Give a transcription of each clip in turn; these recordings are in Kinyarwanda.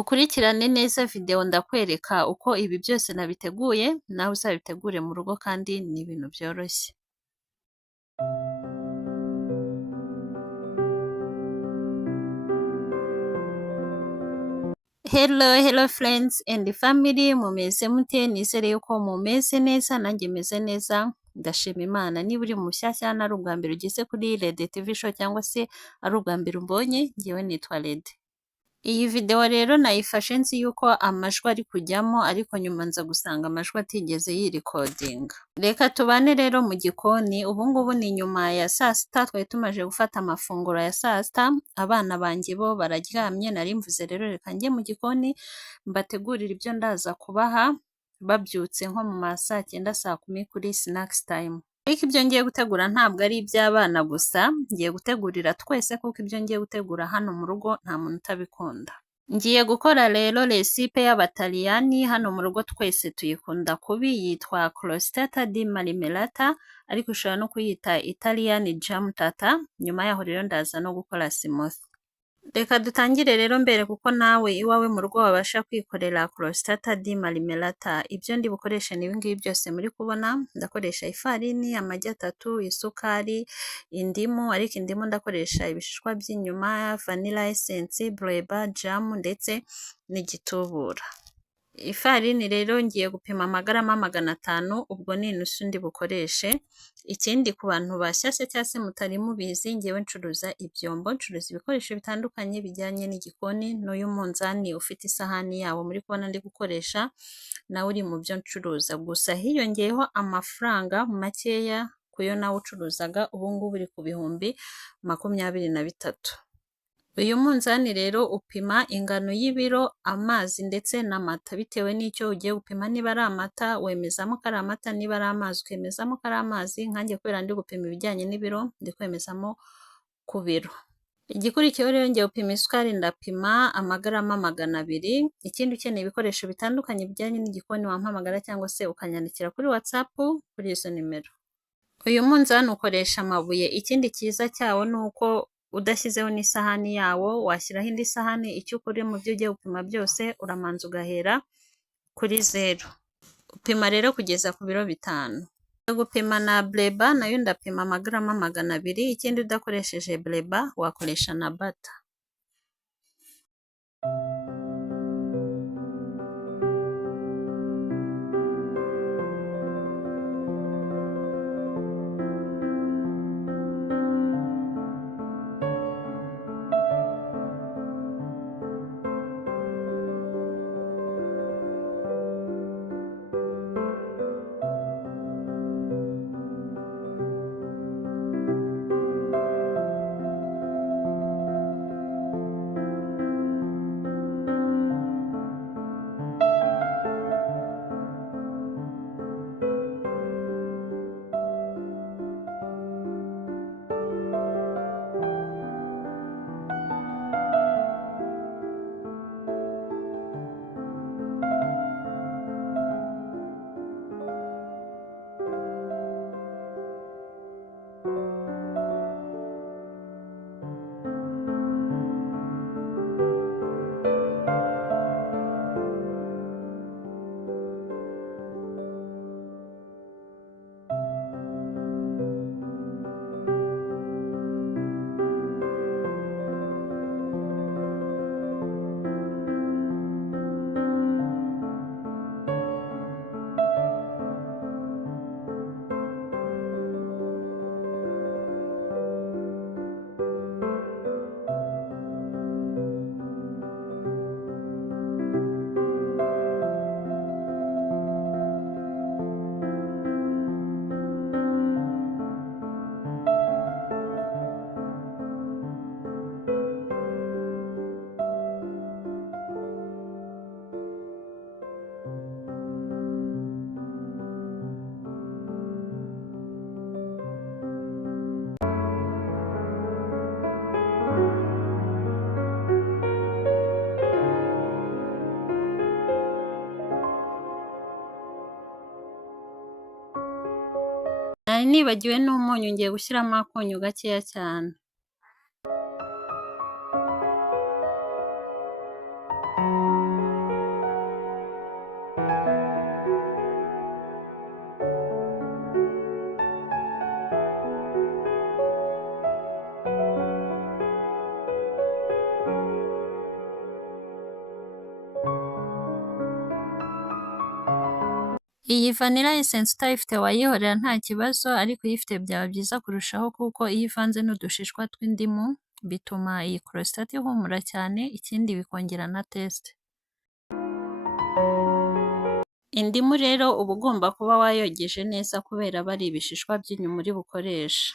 Ukurikirane neza video ndakwereka uko ibi byose nabiteguye, nawe uzabitegure mu rugo kandi ni ibintu byoroshye. Hello friends and family, mumeze mute? Nizere yuko mumeze neza, nanjye meze neza, ndashima Imana. Niba uri mushyashya hano ari ubwa mbere ugeze kuri Lede TV show cyangwa se ari ubwa mbere umbonye, njyewe nitwa Lede. Iyi video rero nayifashe nzi yuko amajwi ari kujyamo, ariko nyuma nza gusanga amajwi atigeze yirikodinga. Reka tubane rero mu gikoni. Ubu ngubu ni nyuma ya saa sita, twari tumaze gufata amafunguro ya saa sita, abana banjye bo bararyamye, nari mvuze rero reka njye mu gikoni mbategurira ibyo ndaza kubaha babyutse nko mu ma saa cyenda saa kumi kuri snacks time. Ariko ibyo ngiye gutegura ntabwo ari iby'abana gusa, ngiye gutegurira twese kuko ibyo ngiye gutegura hano mu rugo nta muntu utabikunda. Ngiye gukora rero recipe y'abataliyani, hano mu rugo twese tuyikunda kubi, yitwa crostata di marmelata, ariko ushobora no kuyita Italian jam tata. Nyuma yaho rero ndaza no gukora smoothie. Reka dutangire rero mbere kuko nawe iwawe mu rugo wabasha kwikorera crostata di marmelata. Ibyo ndi bukoreshe ni ibi ngibi byose muri kubona. Ndakoresha ifarini, amagi 3, isukari, indimu, ariko indimu ndakoresha ibishishwa by'inyuma, vanilla essence, bleba, jam ndetse n'igitubura. Ifarini rero ngiye gupima amagarama 500, ubwo ni inusu ndi bukoreshe. Ikindi ku bantu bashyashya cyangwa se mutari mubizi, ngewe ncuruza ibyombo, ncuruza ibikoresho bitandukanye bijyanye n'igikoni, n'uyu munzani ufite isahani yawo muri kubona ndi gukoresha nawe uri mu byo ncuruza. Gusa hiyongeyeho amafaranga makeya kuyo nawe ucuruzaga, ubu ngubu uri ku bihumbi 23. Uyu munzani rero upima ingano y'ibiro, amazi ndetse n'amata bitewe n'icyo ugiye gupima. Niba ari amata wemezamo ko ari amata, niba ari amazi ukemezamo ko ari amazi. Nkanjye kubera ndi gupima ibijyanye n'ibiro ndi kwemezamo ku biro. Igikurikiyeho rero ngiye gupima isukari, ndapima amagarama 200. Ikindi ukeneye ibikoresho bitandukanye bijyanye n'igikoni wampamagara cyangwa se ukanyandikira kuri WhatsApp kuri izo nimero. Uyu munzani ukoresha amabuye. Ikindi cyiza cyawo ni uko udashyizeho n'isahani yawo, washyiraho indi sahani. Icyo ukora mu byo ugiye gupima byose uramanza ugahera kuri 0. Upima rero kugeza ku biro 5. Gupima na bleba nayo ndapima amagarama 200. Ikindi udakoresheje bleba wakoresha na butter. Nari nibagiwe n'umunyu, ngiye gushyiramo akunyu gakeya cyane. Iyi vanilla essence utayifite wayihorera nta kibazo, ariko uyifite byaba byiza kurushaho kuko iyo ivanze n'udushishwa tw'indimu bituma iyi croissant ihumura cyane, ikindi bikongera na taste. Indimu rero uba ugomba kuba wayogeje neza kubera aba ari ibishishwa by'inyuma uri bukoresha.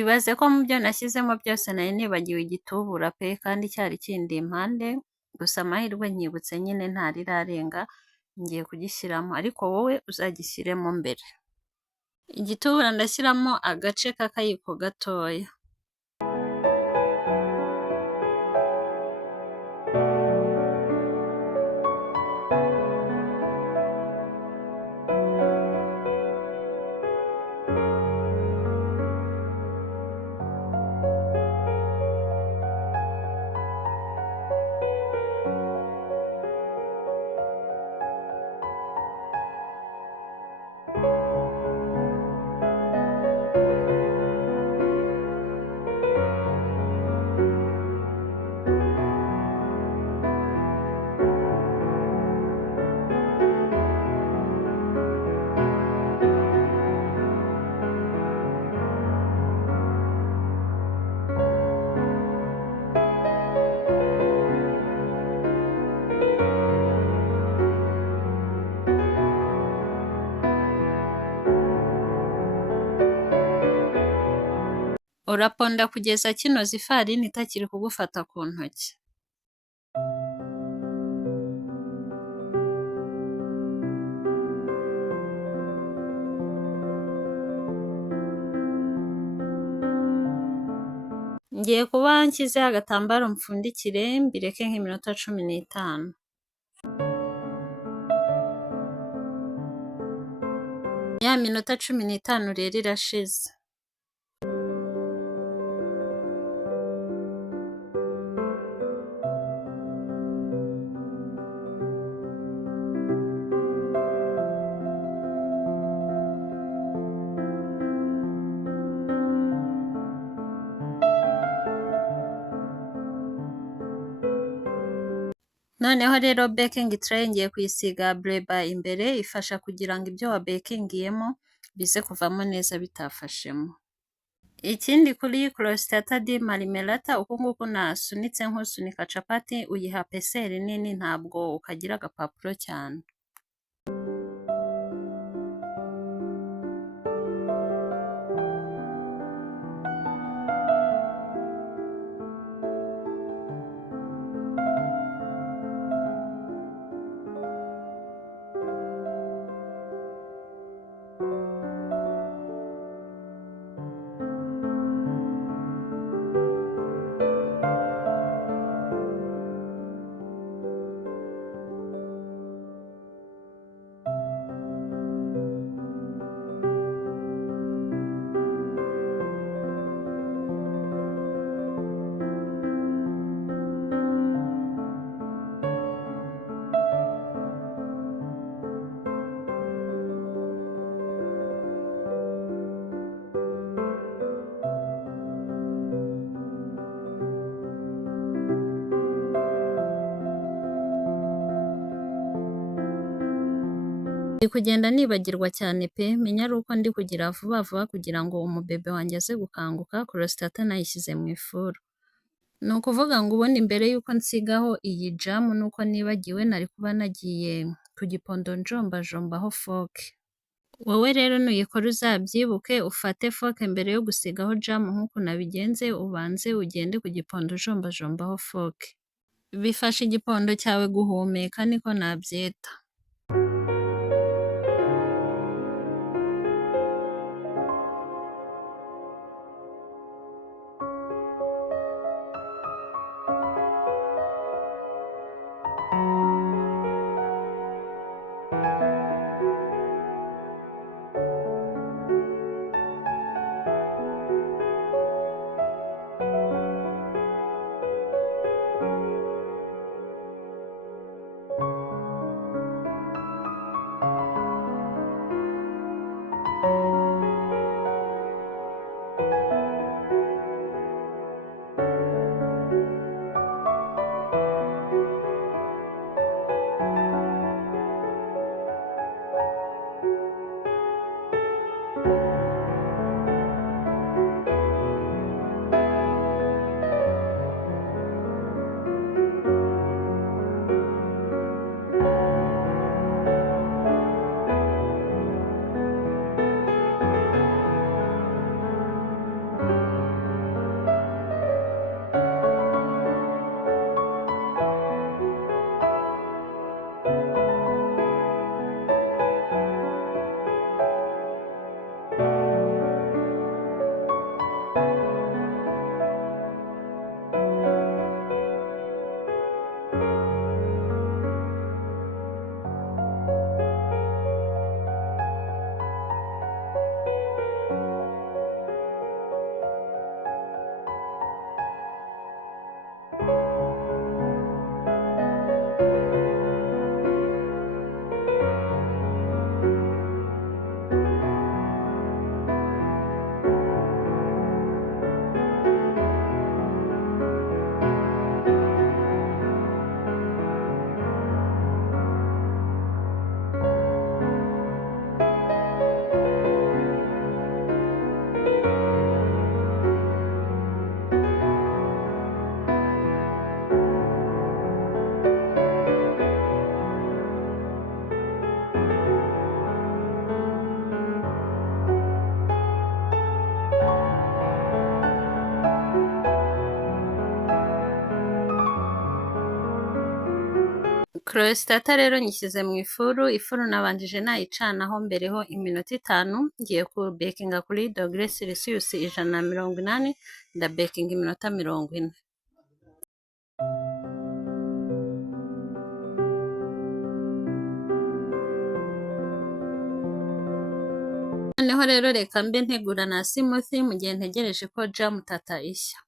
Ibaze ko mu byo nashyizemo byose nari nibagiwe igitubura pe kandi cyari kindi impande, gusa amahirwe nyibutse nyine ntarirarenga ngiye kugishyiramo, ariko wowe uzagishyiremo mbere. Igitubura ndashyiramo agace k'akayiko gatoya. Uraponda kugeza kinoze ifarini itakiri kugufata ku ntoki. Ngiye kuba nshyizeho agatambaro mpfundikire mbireke nk'iminota 15. Ya minota 15 rero irashize. Noneho rero baking tray ngiye kuyisiga bleba imbere, ifasha kugira ngo ibyo wa bakingiyemo bize kuvamo neza bitafashemo. Ikindi kuri iyi croissant di marmelata, uku nguku nasunitse nk'usunika capati, uyiha peseri nini ntabwo ukagira agapapuro cyane. Ndi kugenda nibagirwa cyane pe, menya ari uko ndi kugira vuba vuba kugira ngo umubebe wanjye aze gukanguka, croissant nayishyize mu ifuru. Ni ukuvuga ngo ubundi mbere y'uko nsigaho iyi jamu nuko nibagiwe nari kuba nagiye ku gipondo njombajombaho foke. Wowe rero nuyikora uzabyibuke ufate foke mbere yo gusigaho jamu nk'uko nabigenze, ubanze ugende ku gipondo ujombajombaho foke. Bifasha igipondo cyawe guhumeka niko nabyita. Crostata rero nyishyize mu ifuru, ifuru nabanjije nayicanaho mbereho iminota 5, ngiye kubekinga kuri dogere Celsius 180, ndabekinga iminota 40. Noneho rero reka mbe ntegura na smoothie mu gihe ntegereje ko jam tata ishya.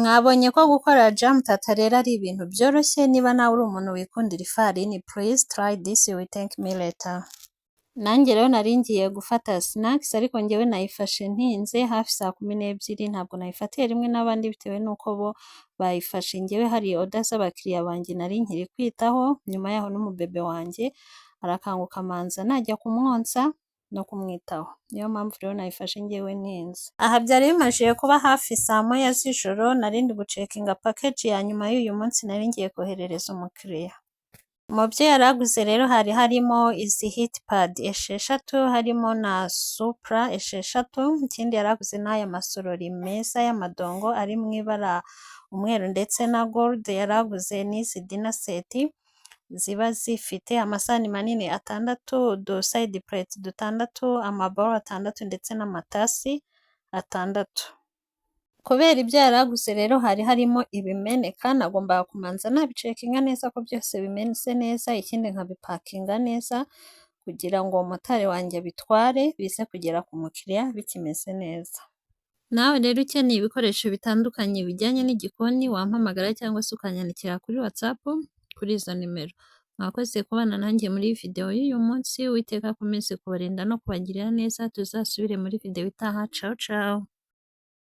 Mwabonye ko gukora jam tata rero ari ibintu byoroshye. Niba nawe uri umuntu wikundira ifarini, please try this, you will thank me later. Nanjye rero nari ngiye gufata snacks ariko njyewe nayifashe ntinze hafi saa 12, ntabwo nayifatiye rimwe n'abandi bitewe n'uko bo bayifashe. Njyewe hari oda z'abakiriya banjye nari nkiri kwitaho, nyuma yaho n'umubebe wanjye arakanguka amanza najya kumwonsa no kumwitaho. Niyo mpamvu rero nayifashe njyewe ntinze. Aha byari bimajije kuba hafi saa moya z'ijoro, nari ndi gucekinga package ya nyuma y'uyu munsi nari ngiye koherereza umukiriya. Mu byo yari aguze rero hari harimo izi hitpad esheshatu, harimo na supra esheshatu, ikindi yari aguze n'aya masorori meza y'amadongo ari mu ibara umweru ndetse na gold, yari aguze n'izi dinner set ziba zifite amasahani manini atandatu, udu side plate dutandatu, amabaro atandatu ndetse n'amatasi atandatu. Kubera ibyo yari aguze rero hari harimo ibimeneka, nagombaga kumanza nabicekinga neza ko byose bimenetse neza, ikindi nkabipakinga neza kugira ngo motari wanjye abitware bize kugera ku mukiriya bikimeze neza. Nawe rero ukeneye ibikoresho bitandukanye bijyanye n'igikoni wampamagara cyangwa se ukanyandikira kuri WhatsApp kuri izo nimero. Mwakoze kubana nanjye muri video y'uyu munsi, Uwiteka akomeze kubarinda no kubagirira neza, tuzasubire muri video itaha. Ciao ciao.